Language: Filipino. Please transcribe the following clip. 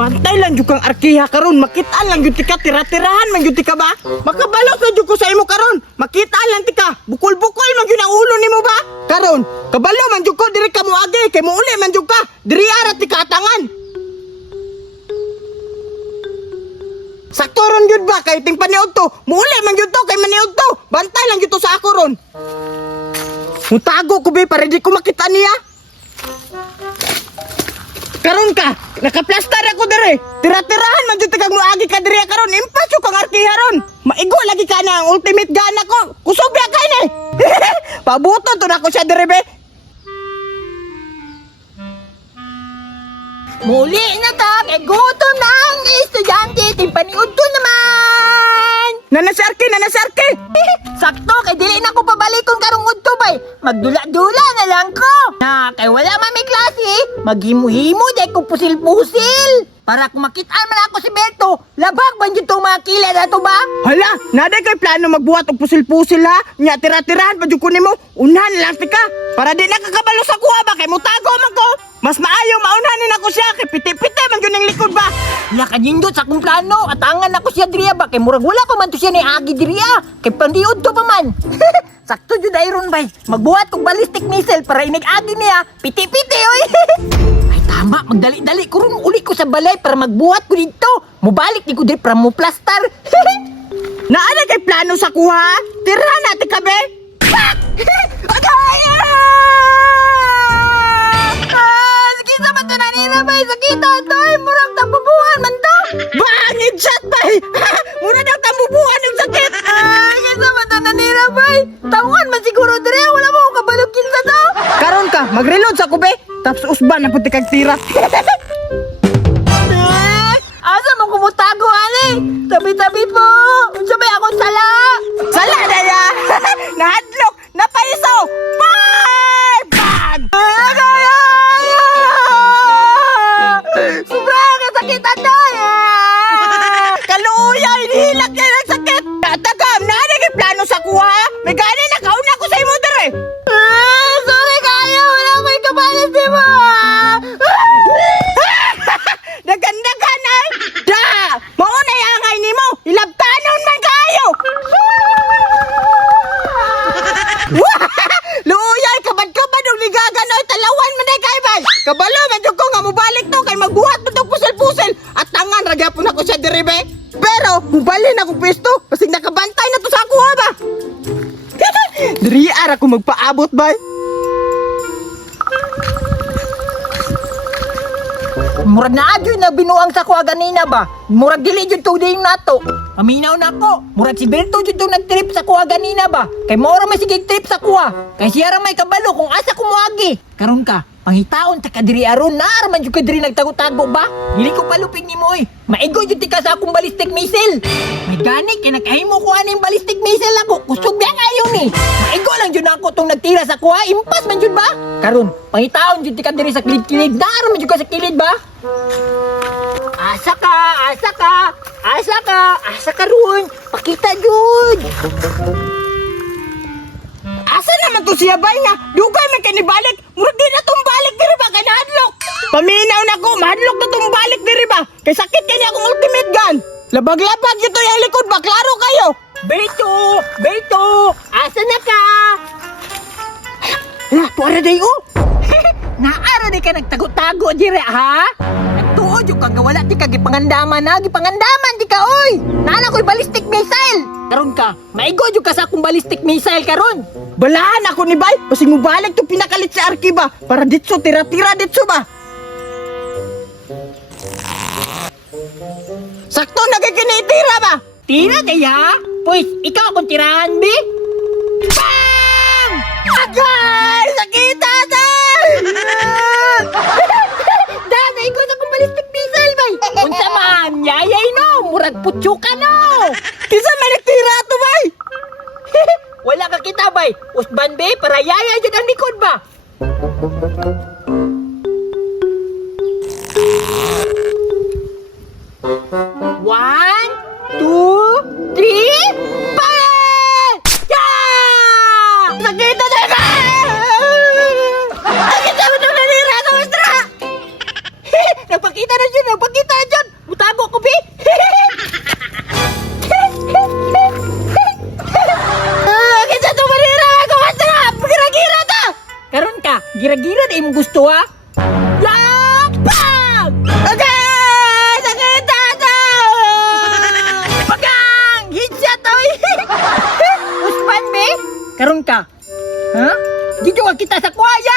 Bantay lang jud kang arkiha karon, makita lang jud tika, tira-tirahan man jud tika ba? Makabalot na jud ko sa imo karon, makita lang tika, bukol-bukol man jud ang ulo nimo ba? Karon, kabalo man jud ko diri ka moagi, kay muuli man jud ka, diri ara tika atangan. Sakto ron jud ba kay ting paniud to, muuli man jud to kay maniud to, bantay lang jud to sa ako ron. Mutago ko be para di ko makita niya. Karon ka, nakaplastar ako dire. Tira-tirahan man jud kag moagi ka dire karon, impas kang arkiha ron. Maigo lagi ka na ang ultimate gana ko. Kusog kay ni. Pabuto to nako siya dire be. Muli na ta, kay gutom na ang estudyante, timpaniud to naman! Nanasarki! Sakto, kay dili na ko pabalikon karong udto bay. Magdula-dula na lang ko. Na, kay wala man may klase, maghimu-himu day ko pusil-pusil. Para kung makitaan man ako si Berto, labag man yun itong mga kilid na to ba? Hala, naday kay plano magbuhat og pusil-pusil ha. Nya tira-tirahan pa jud ko nimo. Unahan lang tika. Para di nakakabalo sa kuha ba kay mutago man ko. Mas maayo maunahan ako siya kay piti-piti man gyud ning likod ba. Wala ka nindot sa akong plano, atangan ako siya diriya ba? Kay murag wala pa man to siya ni agi diriya. Kay pandiod to pa man. Sakto jud ayron bay. Magbuhat kog ballistic missile para inig-agi niya. Piti-piti oy. Ay tama, magdali-dali ko ron uli ko sa balay para magbuhat ko dito. Mubalik ni ko diri para mo plastar. Naana kay plano sa kuha? Tira na tika be. Agaya! Sakit sa mata na nila bay. Sakit atoy. Murang tambubuhan man to. Bangid shot bay. Mura daw tambubuhan yung sakit. Sakit sa mata na nila bay. Tawan man siguro diri. Wala mo akong kabalugin sa to. Karon ka, mag-reload sa kube. Tapos usban na puti kag tira. Asa mo kumutago, ali? Tabi-tabi po. Unsa may akong sala? Sala na ya. Nahadlok, napaiso. Bye! Bang! Agaya! Sobra ka sakit aday! Kaluya, inihilak niya ng sakit. Tagam, naanagin plano sa kuha. May gani na kauna ko sa imo dere. Sorry kayo! Wala may kabalas di mo! Nagandagan ay. Da! Mauna yangay ni mo. Ilabtanon man kayo. Luyay, kabad-kabad ang ligagan ay talawan man ay kay bay. Kabalo, medyo ko nga mubalik to kay magbuhat mo to pusel-pusel. At tangan, ragyapon ako siya dere be. Pero, mubalin ako pwesto. Kasi nakabantay na to sa kuha ba. Diri ara ko magpaabot bay. Murag na adyo na binuang sa kuha ganina ba? Murag dili jud to ding nato. Aminaw na ko. Murag si Berto jud to nagtrip sa kuha ganina ba? Kay mora may sige trip sa kuha. Kay siya ra may kabalo kung asa kumuagi. Karon ka, pangitaon ta ka diri aron na man jud ka diri nagtago-tago ba? Dili ko palupig nimo oy. Maigo jud ti ka sa akong ballistic missile. May gani kay nakahimo ko aning ballistic missile ako. Kusog biya kayo ni. Maigo lang jud ako tong nagtira sa kuha. Impas man jud ba? Karon, pangitaon jud ti ka diri sa kilid-kilid. Naara man jud ka sa kilid ba? Asa ka, asa ka, asa ka, asa ka ron. Pakita jud. Asa naman to siya bay nga? Dugay man kay nibalik. Murag di na tong balik diri ba kay nahadlok. Paminaw na ko, mahadlok na tong balik diri ba? Kay sakit kay akong ultimate gun. Labag-labag ito yung likod ba? Klaro kayo. Berto, Berto, asa na ka? Hala, tuwara day oh. Naara di ka nagtago-tago dire ha? Nagtuod yung kagawala di ka gipangandaman ha? Gipangandaman di ka oy! Naala ko'y ballistic missile! Karon ka, maigo yung ka sa akong ballistic missile karon! Balahan ako ni bay. Kasi mo balik to pinakalit sa arkiba. Para ditso, tira-tira ditso ba? Sakto nagkikinitira ba? Tira kaya? Pues, ikaw akong tirahan, bi? Bang! Agay! Sakita tay! Dada, ikaw sa akong ballistic missile, bay! Unsa man, yayay no! Murag putyo ka no! Kisa man nagtira to bay? Wala ka kita, bay! Usban, be, para yayay dyan ang likod ba? One, two, three, fire! Yeah! Sakita tay ka! Sakita mo itong nanira sa ustra! Nagpakita na dyan! Nagpakita na dyan! Mutago ko, be! Kinsa to manira ako masarap! Gira-gira ta! Karon ka, gira-gira na imong gusto, ha? Lapag! Okay! Sakit ta! Pagang! Headshot, oy! Uspan, be! Karon ka, ha? Dito ka kita sa kuwaya!